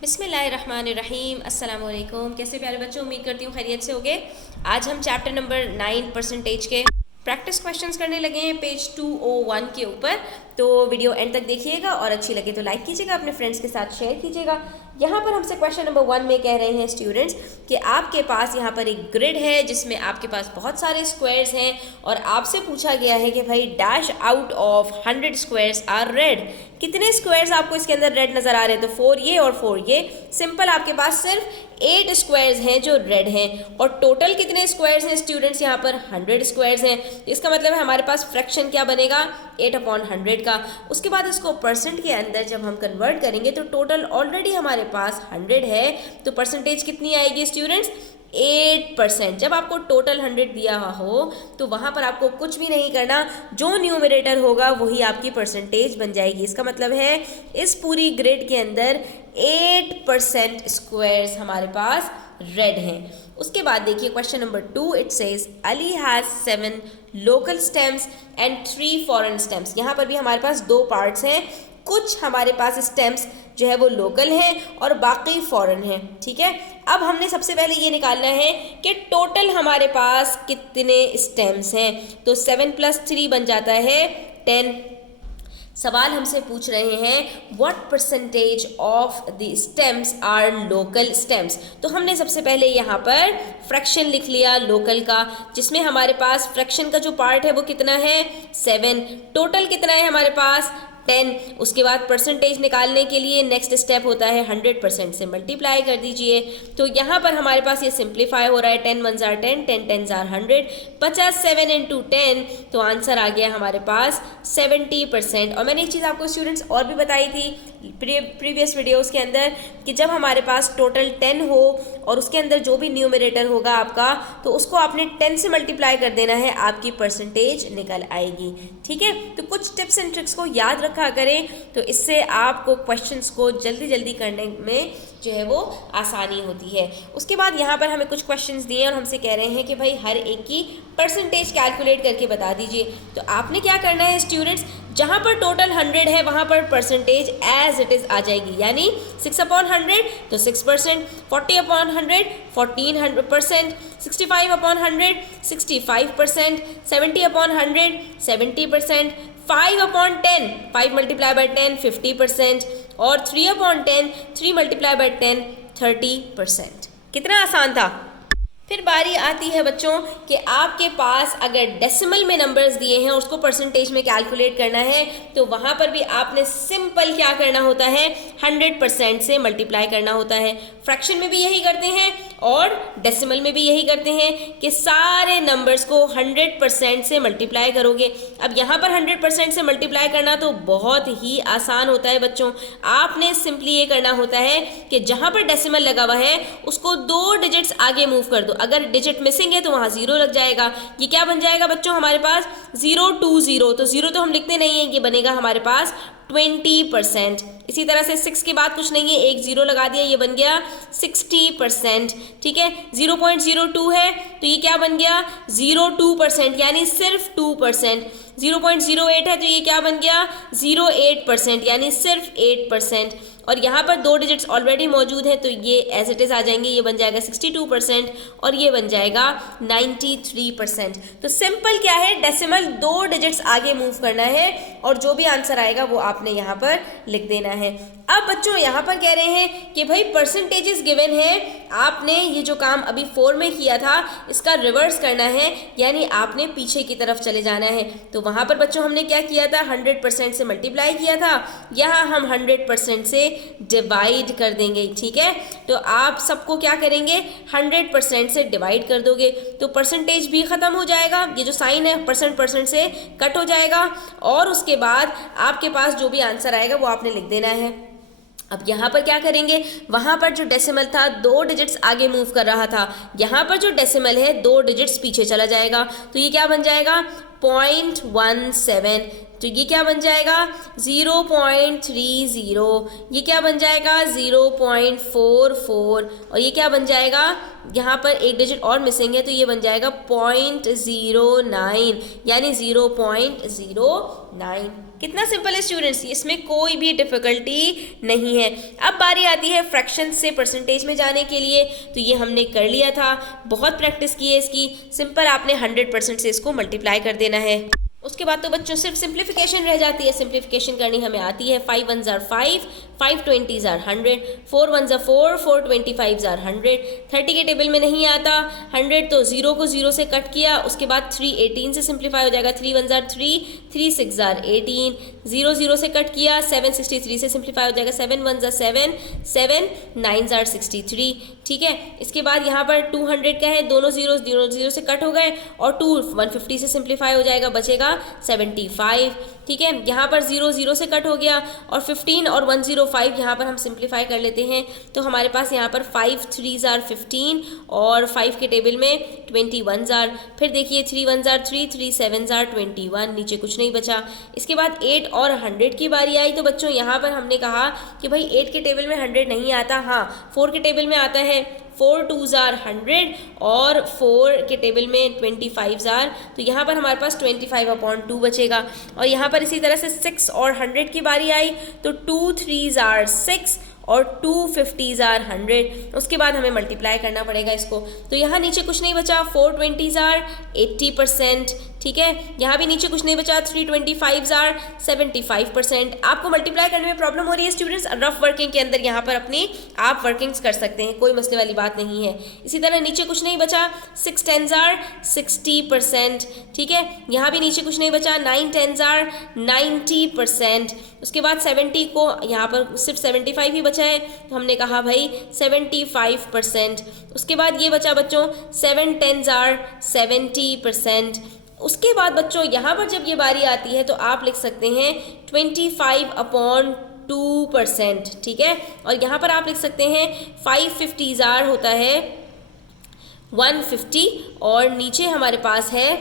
बिस्मिल्लाहिर्रहमानिर्रहीम। अस्सलाम वालेकुम। कैसे प्यारे बच्चों, उम्मीद करती हूँ खैरियत से होगे। आज हम चैप्टर नंबर 9 परसेंटेज के प्रैक्टिस क्वेश्चंस करने लगे हैं पेज 201 के ऊपर। तो वीडियो एंड तक देखिएगा और अच्छी लगे तो लाइक कीजिएगा, अपने फ्रेंड्स के साथ शेयर कीजिएगा। यहाँ पर हमसे क्वेश्चन नंबर 1 में कह रहे हैं स्टूडेंट्स कि आपके पास यहाँ पर एक ग्रिड है जिसमें आपके पास बहुत सारे स्क्वायर्स हैं और आपसे पूछा गया है कि भाई dash out of 100 squares are red. कितने स्क्वायर्स आपको इसके अंदर रेड नजर आ रहे हैं? तो 4 ये और 4 ये। सिंपल, आपके पास सिर्फ 8 स्क्वायर्स हैं जो रेड हैं और टोटल कितने स्क्वायर्स हैं स्टूडेंट्स? यहाँ पर 100 स्क्वायर्स हैं। इसका मतलब है हमारे पास फ्रैक्शन क्या बनेगा? 8/100 का। उसके बाद इसको परसेंट के अंदर जब हम कन्वर्ट करेंगे तो टोटल ऑलरेडी हमारे पास 100 है, तो परसेंटेज कितनी आएगी स्टूडेंट्स? 8%। जब आपको टोटल 100 दिया हो तो वहां पर आपको कुछ भी नहीं करना, जो न्यूमरेटर होगा वही आपकी परसेंटेज बन जाएगी। इसका मतलब है इस पूरी ग्रिड के अंदर 8% स्क्वायर्स हमारे पास रेड हैं। उसके बाद देखिए question number 2, it says Ali has 7 local stems and 3 foreign stems. यहाँ पर भी हमारे पास 2 पार्ट्स हैं। कुछ हमारे पास स्टेम्स जो है वो लोकल हैं और बाकी फॉरेन हैं। ठीक है, अब हमने सबसे पहले ये निकालना है कि टोटल हमारे पास कितने स्टेम्स हैं। तो 7 + 3 बन जाता है 10। सवाल हमसे पूछ रहे हैं what percentage of the stems are local stems. तो हमने सबसे पहले यहाँ पर फ्रैक्शन लिख लिया लोकल का, जिसमें हमारे पास फ्रैक्शन का जो पार्ट है वो कितना है? 7। टोटल कितना है हमारे पास? 10। उसके बाद परसेंटेज निकालने के लिए नेक्स्ट स्टेप होता है 100% से मल्टीप्लाई कर दीजिए। तो यहाँ पर हमारे पास ये सिंप्लीफाई हो रहा है, 10 1 जार 10, 10 10 जार 100, 50 7 × 10, तो आंसर आ गया हमारे पास 70%। और मैंने एक चीज़ आपको स्टूडेंट्स और भी बताई थी प्रीवियस वीडियोस के अंदर कि जब हमारे पास टोटल 10 हो और उसके अंदर जो भी न्यूमरेटर होगा आपका, तो उसको आपने 10 से मल्टीप्लाई कर देना है, आपकी परसेंटेज निकल आएगी। ठीक है, तो कुछ टिप्स एंड ट्रिक्स को याद रखा करें, तो इससे आपको क्वेश्चंस को जल्दी जल्दी करने में जो है वो आसानी होती है। उसके बाद यहाँ पर हमें कुछ क्वेश्चंस दिए और हमसे कह रहे हैं कि भाई हर एक की परसेंटेज कैलकुलेट करके बता दीजिए। तो आपने क्या करना है स्टूडेंट्स, जहाँ पर टोटल 100 है वहाँ पर परसेंटेज एज इट इज़ आ जाएगी, यानी 6/100 तो 6%, 40/100 1400%, 65/100 65%, 70/100 70%, 5/10 5 × 10 50%, और 3/10 3 × 10 30%। कितना आसान था। फिर बारी आती है बच्चों कि आपके पास अगर डेसिमल में नंबर्स दिए हैं उसको परसेंटेज में कैलकुलेट करना है, तो वहाँ पर भी आपने सिंपल क्या करना होता है? 100% से मल्टीप्लाई करना होता है। फ्रैक्शन में भी यही करते हैं और डेसिमल में भी यही करते हैं कि सारे नंबर्स को 100% से मल्टीप्लाई करोगे। अब यहाँ पर 100% से मल्टीप्लाई करना तो बहुत ही आसान होता है बच्चों। आपने सिंपली ये करना होता है कि जहाँ पर डेसिमल लगा हुआ है उसको 2 डिजिट्स आगे मूव कर दो। अगर डिजिट मिसिंग है तो वहाँ 0 लग जाएगा। ये क्या बन जाएगा बच्चों हमारे पास? 020। तो 0 तो हम लिखते नहीं है, ये बनेगा हमारे पास 20%। इसी तरह से 6 के बाद कुछ नहीं है, एक 0 लगा दिया, ये बन गया 60%। ठीक है, 0.02 है तो ये क्या बन गया? 0.2%, यानी सिर्फ 2%। 0.08 है तो ये क्या बन गया? 0.8%, यानी सिर्फ 8%। और यहाँ पर 2 डिजिट्स ऑलरेडी मौजूद हैं तो ये एज इट इज़ आ जाएंगे, ये बन जाएगा 62% और ये बन जाएगा 93%। तो सिंपल क्या है, डेसिमल 2 डिजिट्स आगे मूव करना है और जो भी आंसर आएगा वो आपने यहाँ पर लिख देना है। अब बच्चों यहाँ पर कह रहे हैं कि भाई परसेंटेजेस गिवन है, आपने ये जो काम अभी 4 में किया था इसका रिवर्स करना है, यानी आपने पीछे की तरफ चले जाना है। तो वहाँ पर बच्चों हमने क्या किया था? 100% से मल्टीप्लाई किया था, यहाँ हम 100% से डिवाइड कर देंगे। ठीक है, तो आप सबको क्या करेंगे? 100% से डिवाइड कर दोगे तो परसेंटेज भी ख़त्म हो जाएगा, ये जो साइन है परसेंट से कट हो जाएगा और उसके बाद आपके पास जो भी आंसर आएगा वो आपने लिख देना है। अब यहाँ पर क्या करेंगे? वहाँ पर जो डेसिमल था 2 डिजिट्स आगे मूव कर रहा था, यहाँ पर जो डेसिमल है 2 डिजिट्स पीछे चला जाएगा, तो ये क्या बन जाएगा? 0.17, तो ये क्या बन जाएगा 0.30, ये क्या बन जाएगा 0.44, और ये क्या बन जाएगा, यहाँ पर एक डिजिट और मिसिंग है तो ये बन जाएगा 0.09, यानी 0.09। कितना सिंपल है स्टूडेंट्स, इसमें कोई भी डिफिकल्टी नहीं है। अब बारी आती है फ्रैक्शन से परसेंटेज में जाने के लिए, तो ये हमने कर लिया था, बहुत प्रैक्टिस की है इसकी। सिंपल आपने 100% से इसको मल्टीप्लाई कर देना है। उसके बाद तो बच्चों सिर्फ सिंप्लीफिकेशन रह जाती है। सिंप्लीफिकेशन करनी हमें आती है। 5 1 ज़ार 5, 5 20 ज़ार 100, 4 1 ज़ार 4, 4 25 ज़ार 100। 30 के टेबल में नहीं आता 100, तो 0 को 0 से कट किया, उसके बाद 3 18 से सिंप्लीफाई हो जाएगा। 3 1 ज़ार 3, 3 6 ज़ार 18, 0 0 से कट किया, 7 63 से सिंप्लीफाई हो जाएगा। 7 1 ज़ार 7, 7 9 ज़ार 63। ठीक है, इसके बाद यहाँ पर 200 का है, दोनों 0 से कट हो गए, और 2 150 से सिंप्लीफाई हो जाएगा, बचेगा 75। ठीक है, यहाँ पर 0 0 से कट हो गया, और 15 और 105 यहाँ पर हम सिंप्लीफाई कर लेते हैं, तो हमारे पास यहाँ पर 5 3 ज़ार 15, और 5 के टेबल में 21 ज़ार। फिर देखिए 3 1 ज़ार 3, 3 7 ज़ार 21, नीचे कुछ नहीं बचा। इसके बाद 8 और 100 की बारी आई, तो बच्चों यहाँ पर हमने कहा कि भाई 8 के टेबल में 100 नहीं आता, हाँ 4 के टेबल में आता है। 4 2 ज़ार 100, और 4 के टेबल में 25 ज़ार, तो यहाँ पर हमारे पास 25/2 बचेगा। और यहाँ पर इसी तरह से 6 और 100 की बारी आई, तो 2 3 ज़ार 6, और 250 ज़ार 100। उसके बाद हमें मल्टीप्लाई करना पड़ेगा इसको, तो यहाँ नीचे कुछ नहीं बचा। 420 ज़ार 80%। ठीक है, यहाँ भी नीचे कुछ नहीं बचा। 325 ज़ार 75%। आपको मल्टीप्लाई करने में प्रॉब्लम हो रही है स्टूडेंट्स, रफ वर्किंग के अंदर यहाँ पर अपनी आप वर्किंग्स कर सकते हैं, कोई मसले वाली बात नहीं है। इसी तरह नीचे कुछ नहीं बचा। 6 10 ज़ार 60%। ठीक है, यहाँ भी नीचे कुछ नहीं बचा। 9 10 ज़ार 90%। उसके बाद 70 को यहाँ पर सिर्फ 75 ही बचा है, तो हमने कहा भाई 75%। उसके बाद ये बचा बच्चों 7 10 ज़ार 70%। उसके बाद बच्चों यहाँ पर जब ये बारी आती है तो आप लिख सकते हैं 25/2%। ठीक है, और यहाँ पर आप लिख सकते हैं 550 ज़ार होता है 150, और नीचे हमारे पास है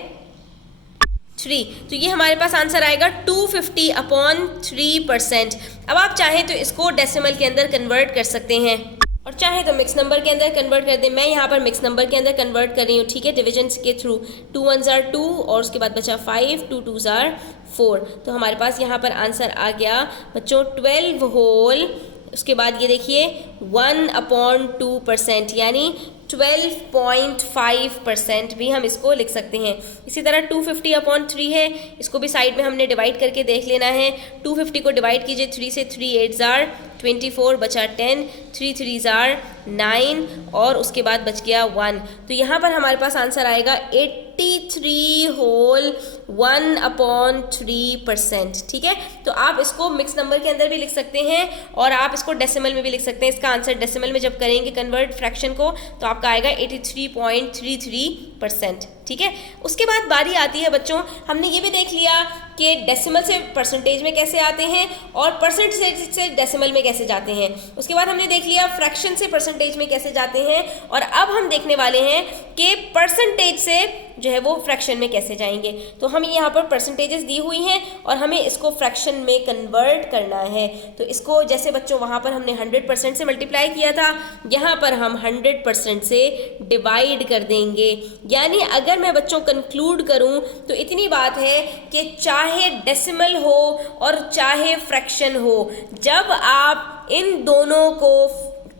3, तो ये हमारे पास आंसर आएगा 250/3%। अब आप चाहें तो इसको डेसिमल के अंदर कन्वर्ट कर सकते हैं, और चाहे तो मिक्स नंबर के अंदर कन्वर्ट कर दें। मैं यहाँ पर मिक्स नंबर के अंदर कन्वर्ट कर रही हूँ। ठीक है, डिवीजन के थ्रू। 2 1 ज़ार 2, और उसके बाद बचा 5, 2 2 ज़ार 4, तो हमारे पास यहाँ पर आंसर आ गया बच्चों 12 होल। उसके बाद ये देखिए 1/2%, यानी 12.5% भी हम इसको लिख सकते हैं। इसी तरह 250/3 है, इसको भी साइड में हमने डिवाइड करके देख लेना है। 250 को डिवाइड कीजिए 3 से, 3 8 ज़ार 24, बचा 10, 3 3 ज़ार 9, और उसके बाद बच गया 1, तो यहाँ पर हमारे पास आंसर आएगा 83 होल 1/3%। ठीक है, तो आप इसको मिक्स नंबर के अंदर भी लिख सकते हैं, और आप इसको डेसिमल में भी लिख सकते हैं। इसका आंसर डेसिमल में जब करेंगे कन्वर्ट फ्रैक्शन को, तो आपका आएगा 83.33%। ठीक है, उसके बाद बारी आती है बच्चों, हमने ये भी देख लिया कि डेसिमल से परसेंटेज में कैसे आते हैं, और परसेंटेज से डेसिमल में कैसे जाते हैं। उसके बाद हमने देख लिया फ्रैक्शन से परसेंटेज में कैसे जाते हैं, और अब हम देखने वाले हैं कि परसेंटेज से जो है वो फ्रैक्शन में कैसे जाएंगे। तो हमें यहाँ पर परसेंटेजेस दी हुई हैं, और हमें इसको फ्रैक्शन में कन्वर्ट करना है। तो इसको जैसे बच्चों वहाँ पर हमने 100% से मल्टीप्लाई किया था, यहाँ पर हम 100% से डिवाइड कर देंगे। यानी अगर मैं बच्चों कंक्लूड करूं तो इतनी बात है कि चाहे डेसिमल हो और चाहे फ्रैक्शन हो, जब आप इन दोनों को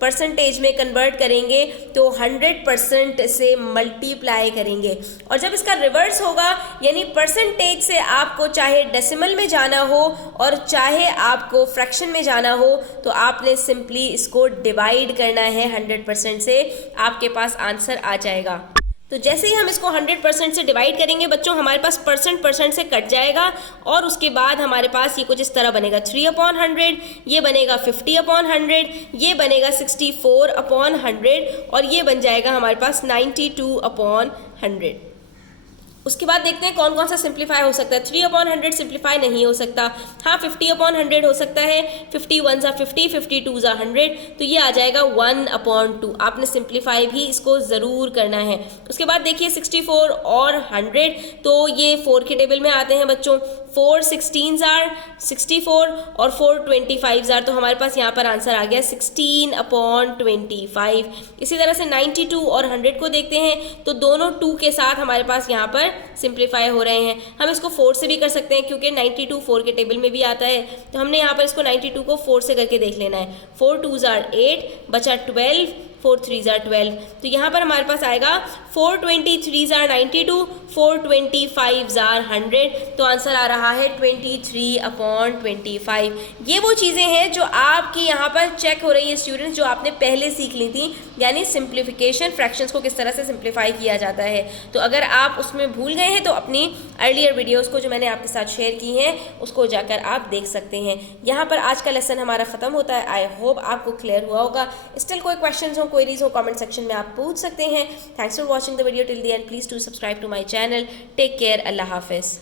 परसेंटेज में कन्वर्ट करेंगे तो 100% से मल्टीप्लाई करेंगे, और जब इसका रिवर्स होगा, यानी परसेंटेज से आपको चाहे डेसिमल में जाना हो और चाहे आपको फ्रैक्शन में जाना हो, तो आपने सिंपली इसको डिवाइड करना है 100% से, आपके पास आंसर आ जाएगा। तो जैसे ही हम इसको 100% से डिवाइड करेंगे बच्चों, हमारे पास परसेंट से कट जाएगा, और उसके बाद हमारे पास ये कुछ इस तरह बनेगा 3/100, ये बनेगा 50/100, ये बनेगा 64/100, और ये बन जाएगा हमारे पास 92/100। उसके बाद देखते हैं कौन कौन सा सिंप्लीफाई हो सकता है। 3/100 सिंप्लीफाई नहीं हो सकता। हाँ 50/100 हो सकता है। 50 1 ज़ा 50, 52 ज़ा 100, तो ये आ जाएगा 1/2। आपने सिंप्लीफाई भी इसको ज़रूर करना है। उसके बाद देखिए 64 और 100, तो ये 4 के टेबल में आते हैं बच्चों। 4 16 ज़ार 64 और 4 25 ज़ार, तो हमारे पास यहाँ पर आंसर आ गया 16/25। इसी तरह से 92 और 100 को देखते हैं, तो दोनों 2 के साथ हमारे पास यहाँ पर सिंप्लीफाई हो रहे हैं। हम इसको 4 से भी कर सकते हैं क्योंकि 92 4 के टेबल में भी आता है, तो हमने यहाँ पर इसको 92 को 4 से करके देख लेना है। 4 2 ज़ार 8 बचा 12, 4 3 ज़ार 12, तो यहाँ पर हमारे पास आएगा 4 23 ज़ार 92, 4 25 ज़ार 100, तो आंसर आ रहा है 23/25। ये वो चीज़ें हैं जो आपकी यहाँ पर चेक हो रही है स्टूडेंट्स, जो आपने पहले सीख ली थी, यानी सिंप्लीफिकेशन, फ्रैक्शंस को किस तरह से सिंप्लीफाई किया जाता है। तो अगर आप उसमें भूल गए हैं तो अपनी अर्लियर वीडियोज़ को जो मैंने आपके साथ शेयर की हैं उसको जाकर आप देख सकते हैं। यहाँ पर आज का लेसन हमारा ख़त्म होता है। आई होप आपको क्लियर हुआ होगा। स्टिल कोई क्वेश्चन हो, क्वेरीज हो, कमेंट सेक्शन में आप पूछ सकते हैं। Thanks for watching the video till the end. Please to subscribe to my channel. Take care. अल्लाह हाफिज़।